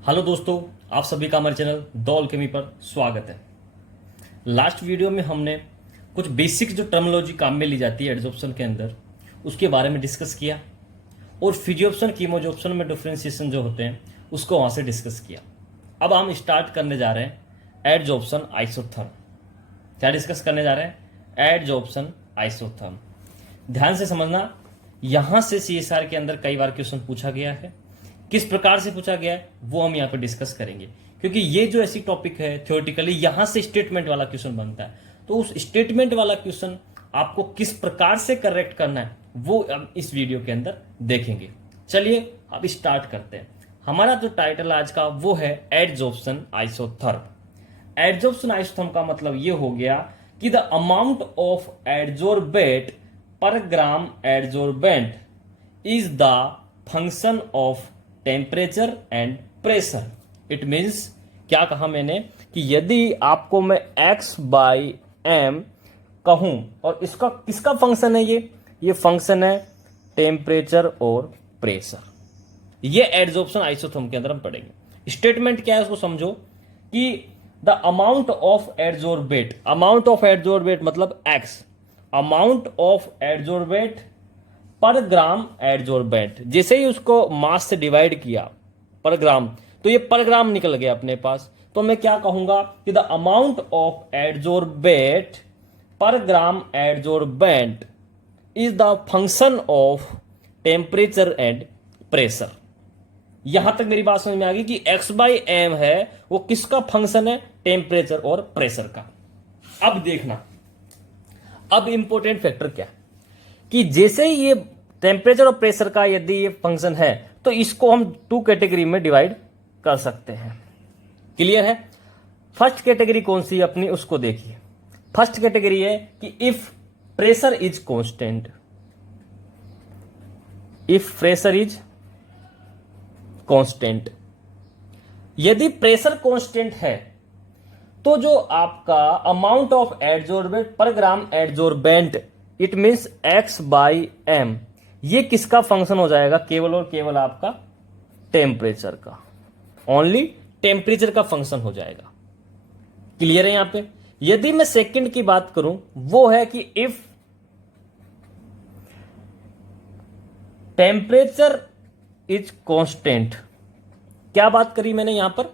Hello दोस्तों, आप सभी का हमारे चैनल द अल्केमी पर स्वागत है। लास्ट वीडियो में हमने कुछ बेसिक जो टर्मिनोलॉजी काम में ली जाती है एडजॉर्प्शन के अंदर उसके बारे में डिस्कस किया और फिजियोप्शन कीमोजॉर्प्शन में डिफरेंशिएशन जो होते हैं उसको वहां से डिस्कस किया। अब हम स्टार्ट करने जा रहे हैं एडजॉर्प्शन आइसोथर्म। क्या डिस्कस करने जा रहे हैं? Adsorption isotherm. ध्यान से समझना, यहां से सीएसआर के अंदर कई बार क्वेश्चन पूछा गया है। किस प्रकार से पूछा गया है वो हम यहाँ पे डिस्कस करेंगे, क्योंकि ये जो ऐसी टॉपिक है थ्योरेटिकली यहां से स्टेटमेंट वाला क्वेश्चन बनता है। तो उस स्टेटमेंट वाला क्वेश्चन आपको किस प्रकार से करेक्ट करना है वो अब इस वीडियो के अंदर देखेंगे। चलिए अब स्टार्ट करते हैं। हमारा जो टाइटल आज का वो है एडजॉर्प्शन आइसोथर्म। एडजॉर्प्शन आइसोथर्म का मतलब ये हो गया कि the amount of adsorbate per gram adsorbent is the function of temperature and pressure. It means क्या कहा मैंने कि यदि आपको मैं x/m कहूं और इसका किसका फंक्शन है, ये फंक्शन है टेम्परेचर और प्रेशर। ये एडजॉर्प्शन आइसोथर्म के अंदर हम पढ़ेंगे। स्टेटमेंट क्या है उसको समझो कि the amount of adsorbate, amount of adsorbate मतलब x, amount of adsorbate per gram adsorbent. जैसे ही उसको मास से डिवाइड किया पर ग्राम, तो ये पर ग्राम निकल गया अपने पास। तो मैं क्या कहूंगा कि the amount of adsorbate per gram adsorbent is the function of temperature and pressure. यहां तक मेरी बात समझ में आ गई कि x/m है वो किसका फंक्शन है? टेम्परेचर और प्रेशर का। अब देखना, अब इंपॉर्टेंट फैक्टर क्या कि जैसे ही ये टेम्परेचर और प्रेशर का यदि ये फंक्शन है तो इसको हम टू कैटेगरी में डिवाइड कर सकते हैं। क्लियर है? फर्स्ट कैटेगरी कौन सी अपनी उसको देखिए। फर्स्ट कैटेगरी है कि if pressure is constant, if pressure is constant, यदि प्रेशर कांस्टेंट है तो जो आपका अमाउंट ऑफ एडजॉर्बेंट पर gram adsorbent, it means x/m, ये किसका फंक्शन हो जाएगा? केवल और केवल आपका टेम्परेचर का, ओनली टेम्परेचर का फंक्शन हो जाएगा। क्लियर है? यहां पे यदि मैं सेकंड की बात करूं वो है कि इफ टेम्परेचर इज कांस्टेंट। क्या बात करी मैंने यहां पर?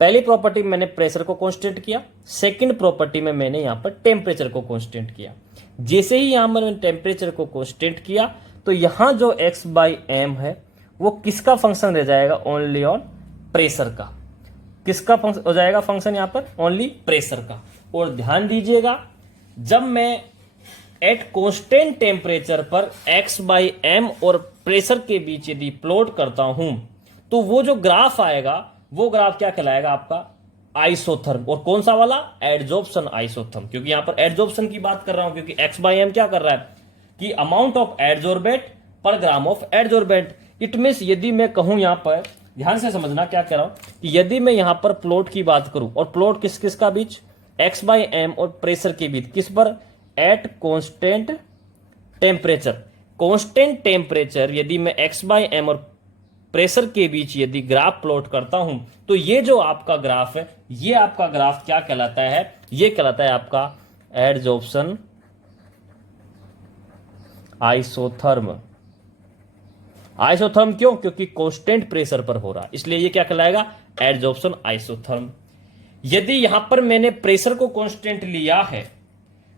पहली प्रॉपर्टी में मैंने प्रेशर को कांस्टेंट किया, सेकंड प्रॉपर्टी में मैंने यहां पर टेम्परेचर को कांस्टेंट किया। जैसे ही यहां पर मैंने टेम्परेचर को कांस्टेंट किया तो यहां जो x/m है वो किसका फंक्शन रह जाएगा? ओनली ऑन प्रेशर का। किसका फंक्शन हो जाएगा? फंक्शन यहां पर ओनली प्रेशर का। और ध्यान दीजिएगा, जब मैं एट कांस्टेंट टेम्परेचर पर x/m और प्रेशर के बीच यदि प्लॉट करता हूं तो वो जो ग्राफ आएगा वो ग्राफ क्या कहलाएगा? आपका आइसोथर्म। और कौन सा वाला? Adsorption isotherm. क्योंकि यहां पर एडजॉर्प्शन की बात कर रहा हूं, क्योंकि x/m क्या कर रहा है कि amount of adsorbate per gram of adsorbent. It means यदि मैं कहूं यहां पर, ध्यान से समझना क्या कह रहा हूं कि यदि मैं यहां पर प्लॉट की बात करूं, और प्लॉट किस किस का बीच? x/m और प्रेशर के बीच। किस पर? At constant temperature. Constant temperature यदि मैं x/m और प्रेशर के बीच यदि ग्राफ प्लॉट करता हूं तो ये जो आपका ग्राफ है, ये आपका ग्राफ क्या कहलाता है? ये कहलाता है आपका एडजॉर्प्शन आइसोथर्म। आइसोथर्म क्यों? क्योंकि कांस्टेंट प्रेशर पर हो रहा है, इसलिए ये क्या कहलाएगा? Adsorption isotherm. यदि यहां पर मैंने प्रेशर को कांस्टेंट लिया है,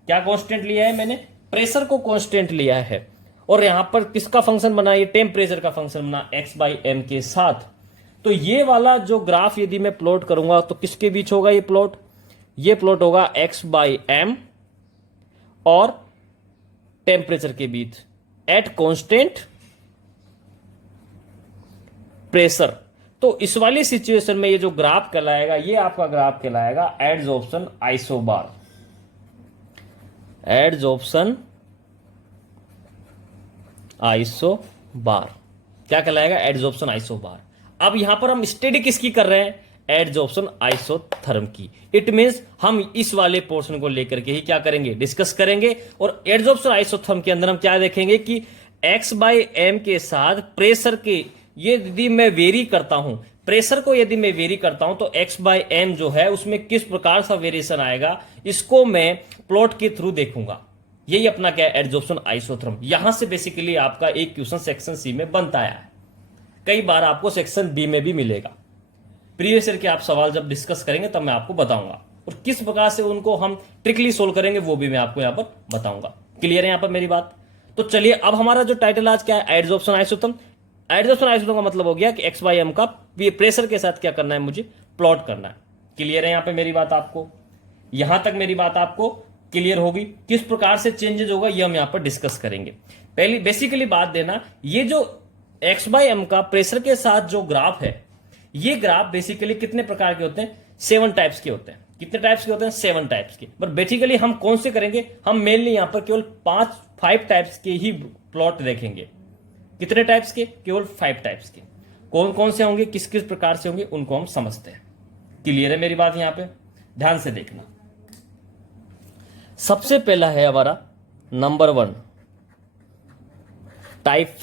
क्या कांस्टेंट लिया है मैंने? प्रेशर को कांस्टेंट लिया है, और यहां पर किसका फंक्शन बना? ये टेम्परेचर का फंक्शन बना x/m के साथ। तो ये वाला जो ग्राफ यदि मैं प्लॉट करूंगा तो किसके बीच होगा ये प्लॉट? ये प्लॉट होगा x/m और टेम्परेचर के बीच एट कांस्टेंट प्रेशर। तो इस वाली सिचुएशन में ये जो ग्राफ कहलाएगा, ये आपका ग्राफ कहलाएगा एडजॉर्प्शन आइसोबार। एडजॉर्प्शन आइसोबार क्या कहलाएगा? Adsorption isobar. अब यहां पर हम स्टडी किसकी कर रहे हैं? एडजॉर्प्शन आइसोथर्म की। इट मींस हम इस वाले पोर्शन को लेकर के ही क्या करेंगे? डिस्कस करेंगे। और एडजॉर्प्शन आइसोथर्म के अंदर हम क्या देखेंगे कि x/m के साथ प्रेशर के ये यदि मैं वेरी करता हूं, प्रेशर को यदि मैं वेरी करता हूं तो एक्स बाई एम जो है उसमें किस प्रकार का वेरिएशन आएगा, इसको मैं प्लॉट के थ्रू देखूंगा। यही अपना क्या है, एडजॉर्प्शन आइसोथर्म। यहां से बेसिकली आपका एक क्वेश्चन सेक्शन सी में बनता आया है, कई बार आपको सेक्शन बी में भी मिलेगा। प्रीवियस ईयर के आप सवाल जब डिस्कस करेंगे तब मैं आपको बताऊंगा, और किस प्रकार से उनको हम ट्रिकली सोल्व करेंगे वो भी मैं आपको यहां पर बताऊंगा। क्लियर है यहां पर मेरी बात? तो चलिए, अब हमारा जो टाइटल आज क्या है, एडजॉर्प्शन आइसोथर्म। एडजॉर्प्शन आइसोथर्म का मतलब हो गया कि एक्स बाई एम का प्रेशर के साथ क्या करना है, मुझे प्लॉट करना है। क्लियर है यहां पे मेरी बात? आपको यहां तक मेरी बात आपको क्लियर होगी? किस प्रकार से चेंजेस होगा ये हम यहां पर डिस्कस करेंगे। पहली बेसिकली बात देना, ये जो एक्स बाई एम का प्रेशर के साथ जो ग्राफ है, ये ग्राफ बेसिकली कितने प्रकार के होते हैं, 7 टाइप्स के होते हैं। कितने टाइप्स के होते हैं? 7 टाइप्स के। बट बेसिकली हम कौन से करेंगे, हम मेनली यहां पर केवल 5 टाइप्स के ही प्लॉट देखेंगे। कितने टाइप्स के? केवल 5 टाइप्स के। कौन कौन से होंगे, किस किस प्रकार से होंगे, उनको हम समझते हैं। क्लियर है मेरी बात? यहां पे ध्यान से देखना। सबसे पहला है हमारा नंबर 1 टाइप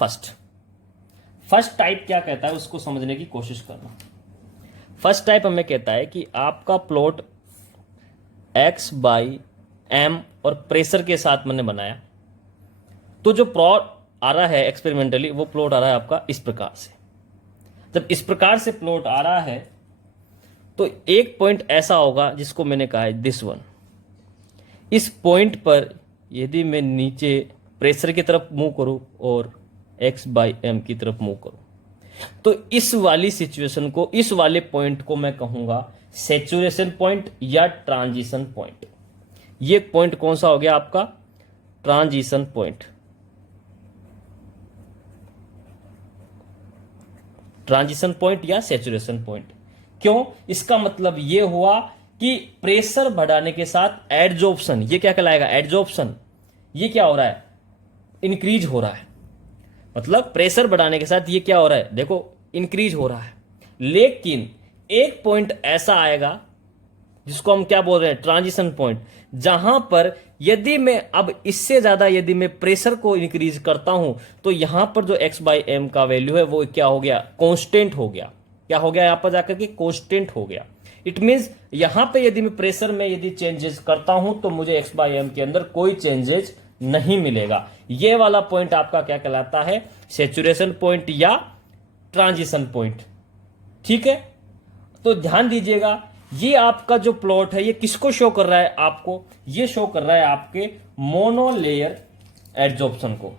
फर्स्ट टाइप क्या कहता है उसको समझने की कोशिश करना। फर्स्ट टाइप हमें कहता है कि आपका प्लॉट एक्स बाई एम और प्रेशर के साथ मैंने बनाया, तो जो प्लॉट आ रहा है एक्सपेरिमेंटली, वो प्लॉट आ रहा है आपका इस प्रकार से। जब इस प्रकार से प्लॉट आ रहा है तो एक पॉइंट ऐसा होगा जिसको मैंने कहा है दिस वन। इस पॉइंट पर यदि मैं नीचे प्रेशर की तरफ मूव करूं और एक्स बाई एम की तरफ मूव करूं, तो इस वाली सिचुएशन को, इस वाले पॉइंट को मैं कहूंगा सैचुरेशन पॉइंट या ट्रांजिशन पॉइंट। ये पॉइंट कौन सा हो गया आपका? Transition point. ट्रांजिशन पॉइंट या सैचुरेशन पॉइंट। क्यों? इसका मतलब ये हुआ कि प्रेशर बढ़ाने के साथ एडजॉर्प्शन, ये क्या कहलाएगा, एडजॉर्प्शन, ये क्या हो रहा है, इंक्रीज हो रहा है। मतलब प्रेशर बढ़ाने के साथ ये क्या हो रहा है, देखो इंक्रीज हो रहा है। लेकिन एक पॉइंट ऐसा आएगा जिसको हम क्या बोल रहे हैं, ट्रांजिशन पॉइंट, जहां पर यदि मैं अब इससे ज्यादा यदि मैं प्रेशर को इंक्रीज करता हूं तो यहां पर जो एक्स बाई एम का वैल्यू है वो क्या हो गया, कांस्टेंट हो गया। क्या हो गया यहां पर जाकर के, कांस्टेंट हो गया। इट मींस यहां पे यदि मैं प्रेशर में यदि चेंजेस करता हूं तो मुझे एक्स बाई एम के अंदर कोई चेंजेस नहीं मिलेगा। ये वाला पॉइंट आपका क्या कहलाता है, सैचुरेशन पॉइंट या ट्रांजिशन पॉइंट। ठीक है, तो ध्यान दीजिएगा, ये आपका जो प्लॉट है ये किसको शो कर रहा है आपको, ये शो कर रहा है आपके मोनोलेयर एडजॉर्प्शन को।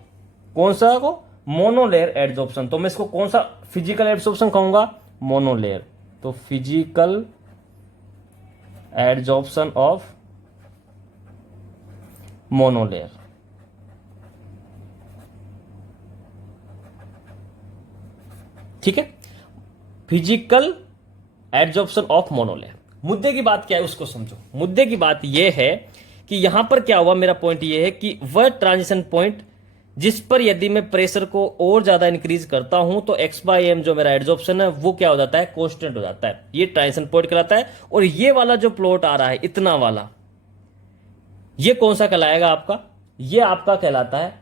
कौन सा को? Monolayer adsorption. तो मैं इसको कौन सा फिजिकल एडजॉर्प्शन कहूंगा, मोनोलेयर। तो फिजिकल एडजॉर्प्शन ऑफ मोनोलेयर। ठीक है, फिजिकल एडजॉर्प्शन ऑफ मोनोलेयर। मुद्दे की बात क्या है उसको समझो। मुद्दे की बात यह है कि यहां पर क्या हुआ, मेरा पॉइंट यह है कि वह ट्रांजिशन पॉइंट जिस पर यदि मैं प्रेशर को और ज्यादा इंक्रीज करता हूं तो एक्स बाई एम जो मेरा एडजॉर्प्शन है वो क्या हो जाता है, कांस्टेंट हो जाता है। ये ट्रांजिशन पॉइंट कहलाता है। और ये वाला जो प्लॉट आ रहा है इतना वाला, ये कौन सा कहलाएगा आपका, ये आपका कहलाता है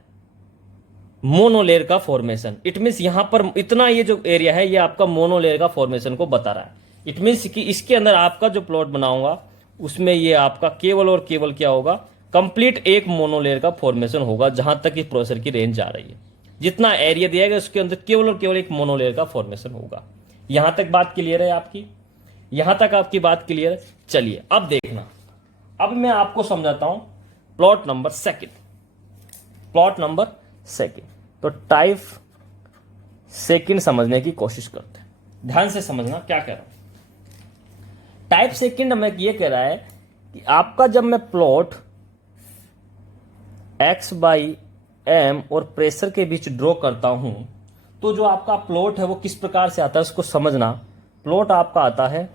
मोनोलेयर का फॉर्मेशन। इट मीन्स यहां पर इतना ये जो एरिया है ये आपका मोनोलेयर का फॉर्मेशन को बता रहा है। इट मीन्स कि इसके अंदर आपका जो प्लॉट बनाऊंगा उसमें ये आपका केवल और केवल क्या होगा, कंप्लीट एक मोनोलेयर का फॉर्मेशन होगा। जहां तक इस प्रोसेसर की रेंज आ रही है, जितना एरिया दिया गया उसके अंदर केवल और केवल एक मोनोलेयर का फॉर्मेशन होगा। यहां तक बात क्लियर है आपकी? यहां तक आपकी बात क्लियर है? चलिए अब देखना, अब मैं आपको समझाता हूं plot number second. Plot number second, तो टाइप सेकंड समझने की कोशिश करते हैं। ध्यान से समझना क्या कह रहा हूं। टाइप सेकंड हमें ये कह रहा है कि आपका जब मैं प्लॉट एक्स बाई एम और प्रेशर के बीच ड्रॉ करता हूं तो जो आपका प्लॉट है वो किस प्रकार से आता है उसको समझना। प्लॉट आपका आता है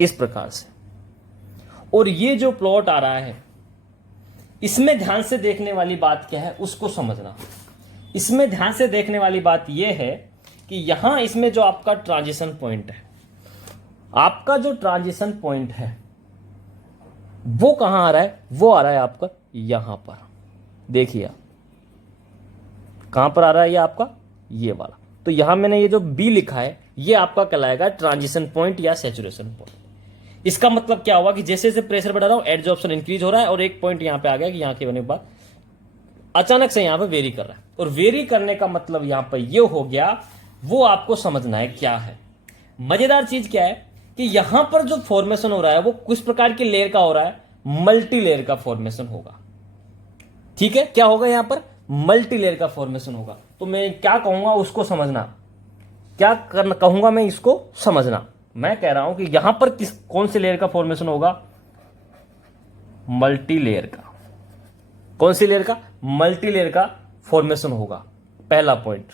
इस प्रकार से, और ये जो प्लॉट आ रहा है इसमें ध्यान से देखने वाली बात क्या है उसको समझना। इसमें ध्यान से देखने वाली बात यह है कि यहां इसमें जो आपका ट्रांजिशन पॉइंट है, आपका जो ट्रांजिशन पॉइंट है वो कहां आ रहा है, वो आ रहा है आपका यहां पर। देखिए कहां पर आ रहा है ये आपका, ये वाला। तो यहां मैंने ये जो बी लिखा है ये आपका कहलाएगा ट्रांजिशन पॉइंट या सैचुरेशन पॉइंट। इसका मतलब क्या हुआ कि जैसे जैसे प्रेशर बढ़ा रहा हूं एडजॉर्प्शन इंक्रीज हो रहा है और एक पॉइंट यहां पे आ गया कि यहां के होने के बाद अचानक से यहां पे वेरी कर रहा है। और वेरी करने का मतलब यहां पर ये हो गया, वो आपको समझना है क्या है। मजेदार चीज क्या है कि यहां पर जो फॉर्मेशन हो रहा है वो किस प्रकार की लेयर का हो रहा है, मल्टी लेयर का फॉर्मेशन होगा। ठीक है, क्या होगा यहां पर, मल्टी लेयर का फॉर्मेशन होगा। तो मैं क्या कहूंगा उसको समझना, क्या कहूंगा मैं इसको समझना। मैं कह रहा हूं कि यहां पर कौन सी लेयर का फॉर्मेशन होगा, मल्टी लेयर का। कौन सी लेयर का, मल्टी लेयर का फॉर्मेशन होगा, पहला पॉइंट।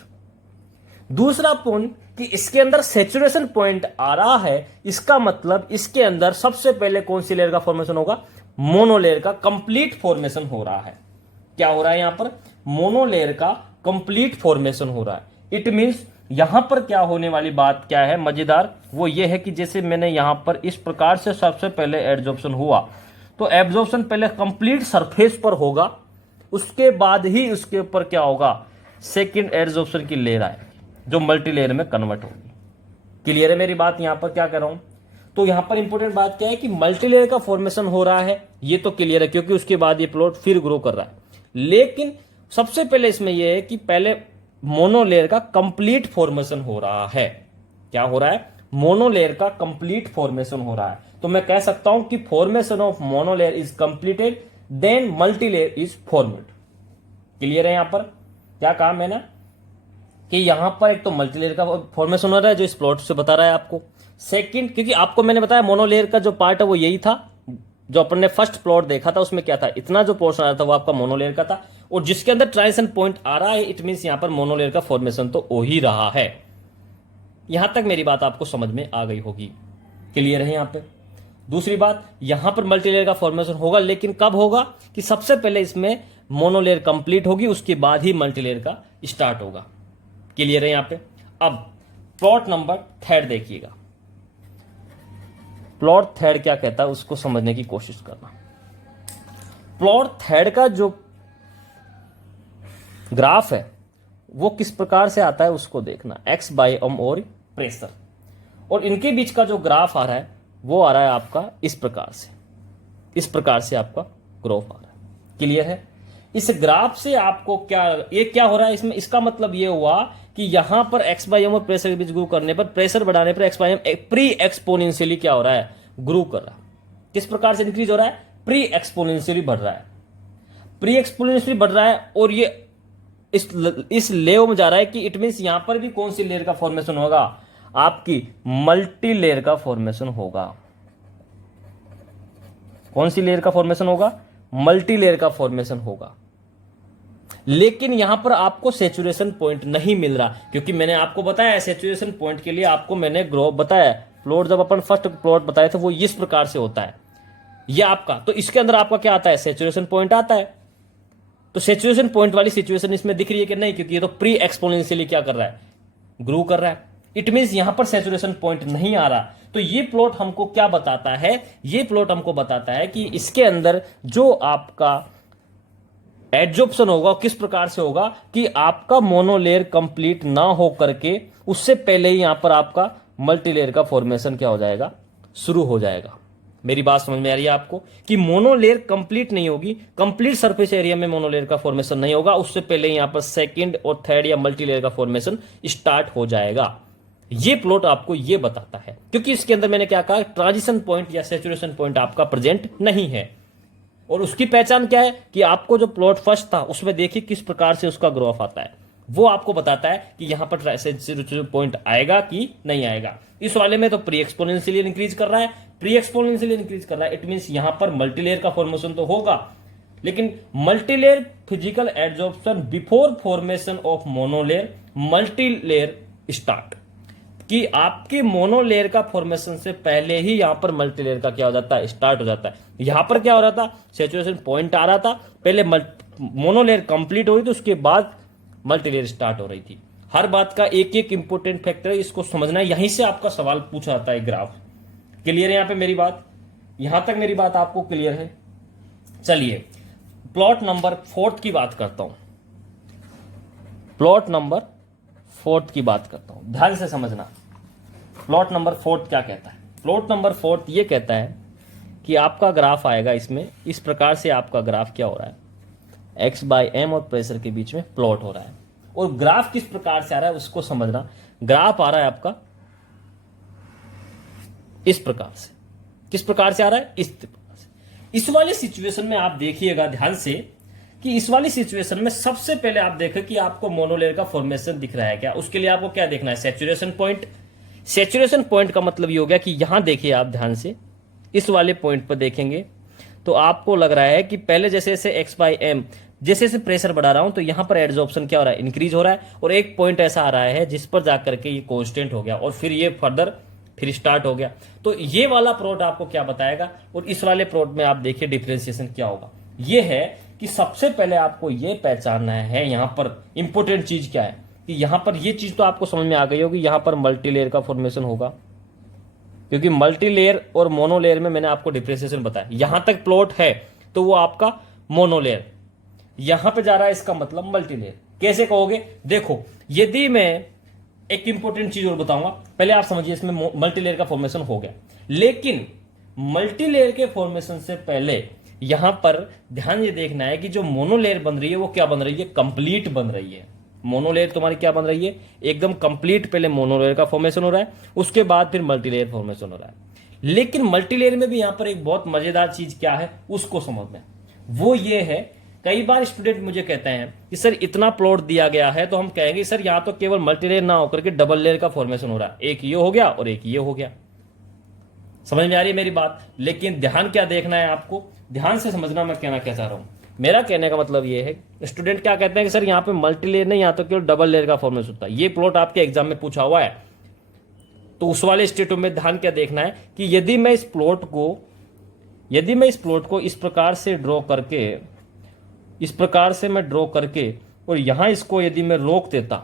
दूसरा पॉइंट कि इसके अंदर सैचुरेशन पॉइंट आ रहा है, इसका मतलब इसके अंदर सबसे पहले कौन सी लेयर का फॉर्मेशन होगा, मोनोलेयर का कंप्लीट फॉर्मेशन हो रहा है। क्या हो रहा है यहां पर, मोनोलेयर का कंप्लीट फॉर्मेशन हो रहा है। इट मींस यहां पर क्या होने वाली बात क्या है मजेदार, वो ये है कि जैसे मैंने यहां पर इस प्रकार से सबसे पहले एब्जॉर्प्शन हुआ, तो एब्जॉर्प्शन पहले कंप्लीट सरफेस पर होगा, उसके बाद ही उसके ऊपर क्या होगा, सेकंड एब्जॉर्प्शन की लेयर आए जो मल्टी लेयर में कन्वर्ट होगी। क्लियर है मेरी बात, यहां पर क्या कर रहा हूं। तो यहां पर इंपॉर्टेंट बात क्या है कि मल्टी लेयर का फॉर्मेशन हो रहा है, ये तो क्लियर है क्योंकि उसके बाद ये प्लॉट फिर ग्रो कर रहा है। लेकिन सबसे पहले इसमें यह है कि पहले मोनोलेयर का कंप्लीट फॉर्मेशन हो रहा है। क्या हो रहा है, मोनोलेयर का कंप्लीट फॉर्मेशन हो रहा है। तो मैं कह सकता हूं कि formation of monolayer is completed then multilayer is formed. Clear है यहां पर, क्या कहा मैंने कि यहां पर एक तो मल्टीलेयर का फॉर्मेशन हो रहा है जो इस प्लॉट से बता रहा है आपको। सेकंड, क्योंकि आपको मैंने बताया मोनोलेयर का जो पार्ट है वो यही था, जो अपन ने फर्स्ट प्लॉट देखा था उसमें क्या था, इतना जो पोर्शन आ रहा था वो आपका मोनोलेयर का था, और जिसके अंदर ट्रांजिशन पॉइंट आ रहा है इट मींस यहां पर मोनोलेयर का फॉर्मेशन तो हो ही रहा है। यहां तक मेरी बात आपको समझ में आ गई होगी, क्लियर है यहां पे। दूसरी बात, यहां पर मल्टीलेयर का फॉर्मेशन होगा, लेकिन कब होगा कि सबसे पहले इसमें मोनोलेयर कंप्लीट होगी, उसके बाद ही मल्टीलेयर का स्टार्ट होगा। क्लियर है यहां पे। अब प्लॉट नंबर थर्ड देखिएगा, प्लॉट थर्ड क्या कहता है उसको समझने की कोशिश करना। प्लॉट थर्ड का जो ग्राफ है वो किस प्रकार से आता है उसको देखना, एक्स बाय एम और प्रेशर, और इनके बीच का जो ग्राफ आ रहा है वो आ रहा है आपका इस प्रकार से, इस प्रकार से आपका ग्राफ आ रहा है। क्लियर है। इस ग्राफ से आपको क्या, ये क्या हो रहा है इसमें, इसका मतलब ये हुआ कि यहां पर एक्स बाय एम और प्रेशर के बीच ग्रो करने पर, प्रेशर बढ़ाने पर X by M pre exponentially क्या हो रहा है, ग्रो कर रहा है। किस प्रकार से इंक्रीज हो रहा है, प्री एक्सपोनेंशियली बढ़ रहा है, प्री एक्सपोनेंशियली बढ़ रहा है, और ये इस लेव में जा रहा है कि इट मींस यहां पर भी कौन सी लेयर का फॉर्मेशन होगा, आपकी मल्टी लेयर का फॉर्मेशन होगा। कौन सी लेयर का फॉर्मेशन होगा, मल्टी लेयर का फॉर्मेशन होगा। लेकिन यहां पर आपको सैचुरेशन पॉइंट नहीं मिल रहा, क्योंकि मैंने आपको बताया सैचुरेशन पॉइंट के लिए आपको मैंने ग्राफ बताया, प्लॉट जब अपन फर्स्ट प्लॉट बताए थे वो इस प्रकार से होता है ये आपका। तो इसके अंदर आपका क्या आता है, सैचुरेशन पॉइंट आता है। तो सैचुरेशन पॉइंट वाली सिचुएशन इसमें दिख रही है कि नहीं, क्योंकि ये तो प्री एक्सपोनेंशियली क्या कर रहा है, ग्रो कर रहा है। इट मींस यहां पर सैचुरेशन पॉइंट नहीं आ रहा। तो ये प्लॉट हमको क्या बताता है, ये प्लॉट हमको बताता है कि इसके अंदर जो आपका एडजॉर्प्शन होगा किस प्रकार से होगा कि आपका मोनोलेयर कंप्लीट ना हो करके उससे पहले ही यहां पर आपका मल्टीलेयर का फॉर्मेशन क्या हो जाएगा, शुरू हो जाएगा। मेरी बात समझ में आ रही है आपको कि मोनोलेयर कंप्लीट नहीं होगी, कंप्लीट सरफेस एरिया में मोनोलेयर का फॉर्मेशन नहीं होगा, उससे पहले यहां पर सेकंड और थर्ड या मल्टीलेयर का फॉर्मेशन स्टार्ट हो जाएगा। ये प्लॉट आपको ये बताता है, क्योंकि इसके अंदर मैंने क्या कहा, ट्रांजिशन पॉइंट या सैचुरेशन पॉइंट आपका प्रेजेंट नहीं है। और उसकी पहचान क्या है कि आपको जो प्लॉट फर्स्ट था उसमें देखिए किस प्रकार से उसका ग्राफ आता है, वो आपको बताता है कि यहां पर सैचुरेशन पॉइंट आएगा कि नहीं आएगा। इस वाले में तो प्री एक्सपोनेंशियली इंक्रीज कर रहा है, प्री एक्सपोनेंशियली इंक्रीज कर रहा है, इट मींस यहां पर मल्टीलेयर का फॉर्मेशन तो होगा, लेकिन multilayer physical adsorption before formation of monolayer multilayer start, कि आपके मोनोलेयर का फॉर्मेशन से पहले ही यहां पर मल्टीलेयर का क्या हो जाता है, स्टार्ट हो जाता है। यहां पर क्या हो रहा था, सैचुरेशन पॉइंट आ रहा था, पहले मोनोलेयर कंप्लीट हो रही थी, उसके बाद मल्टीलेयर स्टार्ट हो रही थी। हर बात का एक एक इंपॉर्टेंट फैक्टर है, इसको समझना है, यहीं से आपका सवाल पूछा जाता है ग्राफ। क्लियर है यहां पे मेरी बात, यहां तक मेरी बात आपको क्लियर है। चलिए प्लॉट नंबर 4 की बात करता हूं, प्लॉट नंबर 4 की बात करता हूं, ध्यान से समझना। प्लॉट नंबर 4 क्या कहता है? प्लॉट नंबर 4 ये कहता है कि आपका ग्राफ आएगा, इसमें इस प्रकार से आपका ग्राफ क्या हो रहा है, x/m और प्रेशर के बीच में प्लॉट हो रहा है। और ग्राफ किस प्रकार से आ रहा है उसको समझना। ग्राफ आ रहा है आपका इस प्रकार से। किस प्रकार से आ रहा है? इस प्रकार से। इस वाली सिचुएशन में आप देखिएगा ध्यान से कि इस वाली सिचुएशन में सबसे पहले आप देखें कि आपको मोनोलेयर का फॉर्मेशन दिख रहा है क्या। उसके लिए आपको क्या देखना है? Saturation point. सैचुरेशन पॉइंट का मतलब ये हो गया कि यहां देखिए आप ध्यान से, इस वाले पॉइंट पर देखेंगे तो आपको लग रहा है कि पहले जैसे जैसे x/m जैसे जैसे प्रेशर बढ़ा रहा हूं तो यहां पर एड्सॉर्प्शन क्या हो रहा है? इंक्रीज हो रहा है। और एक पॉइंट ऐसा आ रहा है जिस पर जाकर के ये कांस्टेंट हो गया और फिर ये फर्दर फिर स्टार्ट हो गया। तो ये वाला प्लॉट आपको क्या बताएगा और इस वाले प्लॉट में आप देखिए डिफरेंशिएशन क्या होगा। ये है कि सबसे पहले आपको ये पहचानना है यहां पर इंपॉर्टेंट चीज क्या है कि यहां पर ये चीज तो आपको समझ में आ गई होगी, यहां पर मल्टीलेयर का फॉर्मेशन होगा, क्योंकि मल्टीलेयर और मोनोलेयर में मैंने आपको डिफरेंशिएशन बताया। यहां तक प्लॉट है तो वो आपका मोनोलेयर, यहां पे जा रहा है इसका मतलब मल्टीलेयर। कैसे कहोगे? देखो, यदि मैं एक इंपॉर्टेंट चीज और बताऊंगा, पहले आप समझिए इसमें मल्टीलेयर का फॉर्मेशन हो गया, लेकिन मल्टीलेयर के फॉर्मेशन से पहले यहां पर ध्यान ये देखना है कि जो मोनोलेयर बन रही है वो क्या बन रही है? कंप्लीट बन रही है। मोनोलेयर तुम्हारी क्या बन रही है? एकदम कंप्लीट। पहले मोनोलेयर का फॉर्मेशन हो रहा है, उसके बाद फिर मल्टीलेयर फॉर्मेशन हो रहा है। लेकिन मल्टीलेयर में भी यहां पर एक बहुत मजेदार चीज क्या है उसको समझना, वो ये है, कई बार स्टूडेंट मुझे कहते हैं कि सर इतना प्लॉट दिया गया है तो हम कहेंगे सर यहां तो केवल मल्टीलेयर ना होकर के डबल लेयर का फॉर्मेशन हो रहा है, एक ये हो गया और एक ये हो गया। समझ में आ रही है मेरी बात? लेकिन ध्यान क्या देखना है आपको, ध्यान से समझना मैं कहना क्या चाह रहा हूं। मेरा कहने का मतलब ये है, स्टूडेंट क्या कहते हैं कि सर यहाँ पे मल्टीलेयर नहीं, यहाँ तो केवल डबल लेयर का फॉर्मेशन होता है। ये प्लॉट आपके एग्जाम में पूछा हुआ है, तो उस वाले स्टेटों में ध्यान क्या देखना है कि यदि मैं इस प्लॉट को इस प्रकार से ड्रॉ करके, इस प्रकार से मैं ड्रॉ करके और यहां इसको यदि मैं रोक देता,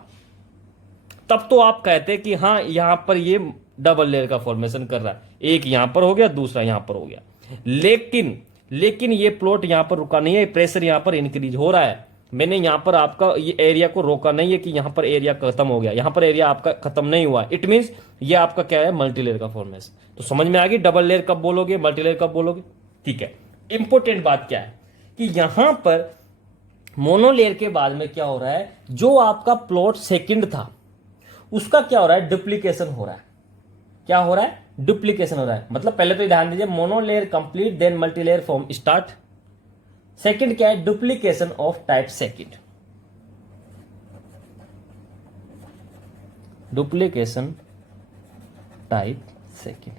तब तो आप कहते कि हाँ यहां पर ये डबल लेयर का फॉर्मेशन कर रहा है, एक यहां पर हो गया दूसरा यहां पर हो गया। लेकिन ये प्लॉट यहां पर रुका नहीं है, प्रेशर यहां पर इंक्रीज हो रहा है। मैंने यहां पर आपका ये एरिया को रोका नहीं है कि यहां पर एरिया खत्म हो गया, यहां पर एरिया आपका खत्म नहीं हुआ। इट मींस ये आपका क्या है? मल्टीलेयर का फॉर्मेशन। तो समझ में आ गई डबल लेयर कब बोलोगे, मल्टीलेयर कब बोलोगे? ठीक है। इंपॉर्टेंट बात क्या है कि यहां पर मोनोलेयर के बाद में क्या हो रहा है, जो आपका प्लॉट सेकंड था उसका क्या हो रहा है? डुप्लीकेशन हो रहा है। क्या हो रहा है? डुप्लीकेशन हो रहा है। मतलब पहले तो ध्यान दीजिए, monolayer complete then multilayer form start. Second क्या है? Duplication of type second. Duplication type second,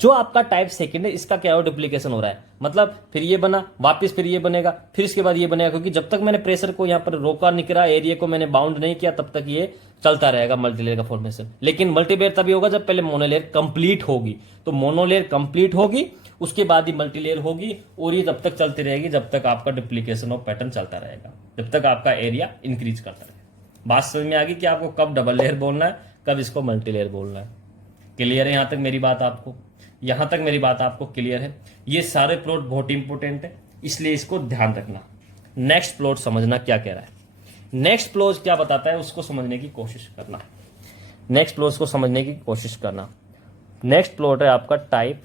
जो आपका टाइप सेकंड है इसका क्या हो? डुप्लीकेशन हो रहा है। मतलब फिर ये बना, वापस फिर ये बनेगा, फिर इसके बाद ये बनेगा, क्योंकि जब तक मैंने प्रेशर को यहां पर रोका नहीं करा, एरिया को मैंने बाउंड नहीं किया, तब तक ये चलता रहेगा मल्टीलेयर का फॉर्मेशन। लेकिन मल्टीलेयर तभी होगा जब पहले मोनोलेयर कंप्लीट होगी। तो मोनोलेयर कंप्लीट होगी, उसके बाद ही मल्टीलेयर होगी, और ये तब तक चलती रहेगी जब तक आपका डुप्लीकेशन ऑफ पैटर्न चलता रहेगा, जब तक आपका एरिया इंक्रीज करता रहेगा। बात समझ में आ गई कि आपको कब डबल लेयर बोलना है, कब इसको मल्टीलेयर बोलना है। क्लियर है यहां तक मेरी बात आपको? यहां तक मेरी बात आपको क्लियर है? ये सारे प्लॉट बहुत इंपॉर्टेंट है, इसलिए इसको ध्यान रखना। नेक्स्ट प्लॉट समझना क्या कह रहा है, नेक्स्ट प्लॉट क्या बताता है उसको समझने की कोशिश करना। नेक्स्ट प्लॉट को समझने की कोशिश करना। नेक्स्ट प्लॉट है आपका टाइप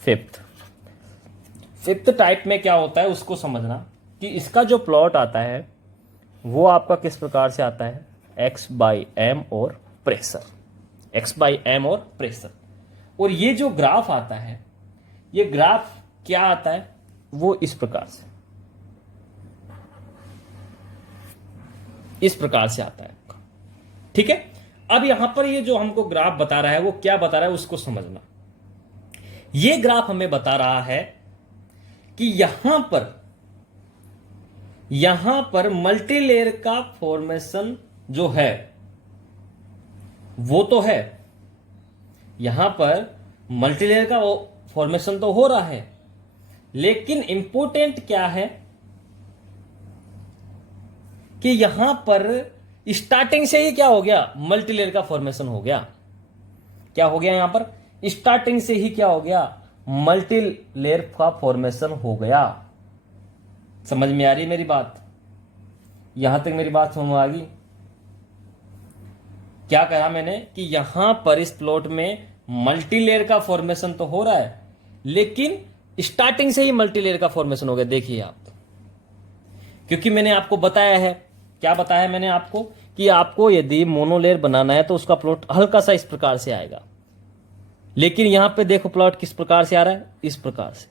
फिफ्थ टाइप में क्या होता है उसको समझना कि इसका जो प्लॉट आता है वो आपका किस प्रकार से आता है? x/m और प्रेशर, x/m और प्रेशर। और ये जो ग्राफ आता है, ये ग्राफ क्या आता है? वो इस प्रकार से, इस प्रकार से आता है आपका। ठीक है। अब यहां पर ये जो हमको ग्राफ बता रहा है वो क्या बता रहा है उसको समझना। ये ग्राफ हमें बता रहा है कि यहां पर मल्टीलेयर का फॉर्मेशन जो है वो तो है, यहां पर मल्टीलेयर का फॉर्मेशन तो हो रहा है, लेकिन इंपॉर्टेंट क्या है कि यहां पर स्टार्टिंग से ही क्या हो गया? मल्टीलेयर का फॉर्मेशन हो गया। क्या हो गया? यहां पर स्टार्टिंग से ही क्या हो गया? मल्टीलेयर का फॉर्मेशन हो गया। समझ में आ रही है मेरी बात? यहां तक मेरी बात समझ में आ गई? क्या कहा मैंने कि यहां पर इस प्लॉट में मल्टीलेयर का फॉर्मेशन तो हो रहा है, लेकिन स्टार्टिंग से ही मल्टीलेयर का फॉर्मेशन हो गया। देखिए आप, क्योंकि मैंने आपको बताया है, क्या बताया मैंने आपको कि आपको यदि मोनोलेयर बनाना है तो उसका प्लॉट हल्का सा इस प्रकार से आएगा, लेकिन यहां पे देखो प्लॉट किस प्रकार से आ रहा है, इस प्रकार से।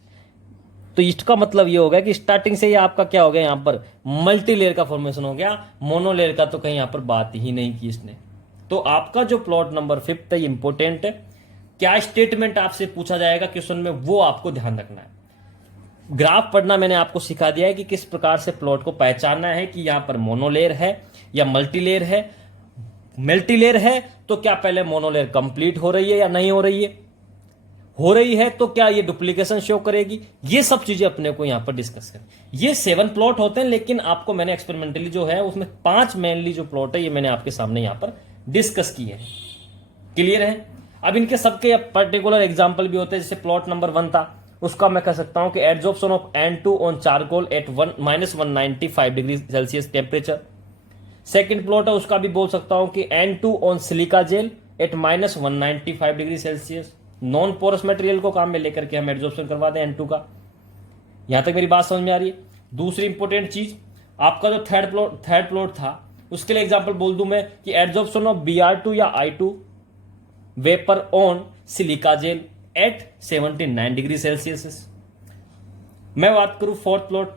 तो इसका मतलब ये हो गया कि स्टार्टिंग से ही आपका क्या हो गया, यहां पर मल्टीलेयर का फॉर्मेशन हो गया, मोनोलेयर का तो कहीं यहां पर बात ही नहीं की इसने। तो आपका जो प्लॉट नंबर 5 है, इंपॉर्टेंट है। क्या स्टेटमेंट आपसे पूछा जाएगा क्वेश्चन में, वो आपको ध्यान रखना है। ग्राफ पढ़ना मैंने आपको सिखा दिया है कि किस प्रकार से प्लॉट को पहचानना है कि यहां पर मोनोलेयर है या मल्टीलेयर है। मल्टीलेयर है तो क्या पहले मोनोलेयर कंप्लीट हो रही है या नहीं हो रही है, हो रही है तो क्या ये डुप्लीकेशन शो करेगी, ये सब चीजें अपने को यहां पर डिस्कस करें। ये 7 प्लॉट होते हैं, लेकिन आपको मैंने एक्सपेरिमेंटली जो है उसमें 5 मेनली जो प्लॉट है ये मैंने आपके सामने यहां पर डिस्कस किए हैं। क्लियर है? अब इनके सबके पर्टिकुलर एग्जाम्पल भी होते हैं। जैसे प्लॉट नंबर 1 था, उसका मैं कह सकता हूं कि adsorption of N2 on charcoal at -195 degree Celsius temperature. Second plot है, उसका भी बोल सकता हूं कि N2 on silica gel at -195 degree Celsius. Non porous material को काम में लेकर के हम एड्जॉर्प्शन करवा दें N2 का। यहां तक मेरी बात समझ में आ रही है? दूसरी इंपॉर्टेंट चीज, आपका जो थर्ड प्लॉट था, उसके लिए एग्जांपल बोल दूं मैं कि एड्जॉर्प्शन ऑफ Br2 या I2 vapour on silica gel at 79 degree Celsius. मैं बात करूं फोर्थ प्लॉट,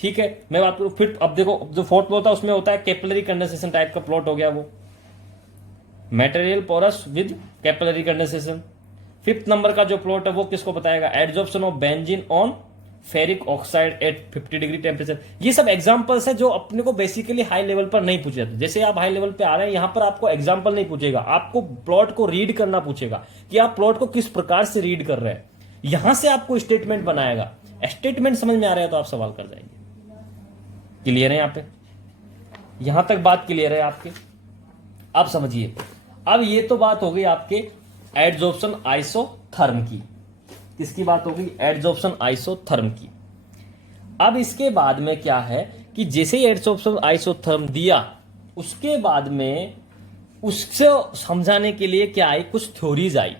ठीक है, मैं बात करूं फिर। अब देखो, जो फोर्थ प्लॉट था उसमें होता है कैपिलरी कंडेंसेशन टाइप का प्लॉट हो गया, वो material porous with capillary condensation. Fifth नंबर का जो प्लॉट है वो किसको बताएगा, adsorption of benzene on ferric oxide at 50 degree temperature. ये सब एग्जांपल्स है जो अपने को बेसिकली हाई लेवल पर नहीं पूछे जाते। जैसे आप हाई लेवल पे आ रहे हैं, यहां पर आपको एग्जांपल नहीं पूछेगा, आपको प्लॉट को रीड करना पूछेगा कि आप प्लॉट को किस प्रकार से रीड कर रहे हैं। यहां से आपको स्टेटमेंट बनाएगा। स्टेटमेंट समझ में आ रहा है तो आप सवाल कर जाएंगे। क्लियर है? यहां पे यहां तक बात क्लियर है आपके? अब समझिए, अब ये तो बात हो गई आपके एड्जॉर्प्शन आइसोथर्म की। किसकी बात हो गई? एड्जॉर्प्शन आइसोथर्म की। अब इसके बाद में क्या है कि जैसे ही एड्जॉर्प्शन आइसोथर्म दिया, उसके बाद में उससे समझाने के लिए क्या आई, कुछ थ्योरीज आई।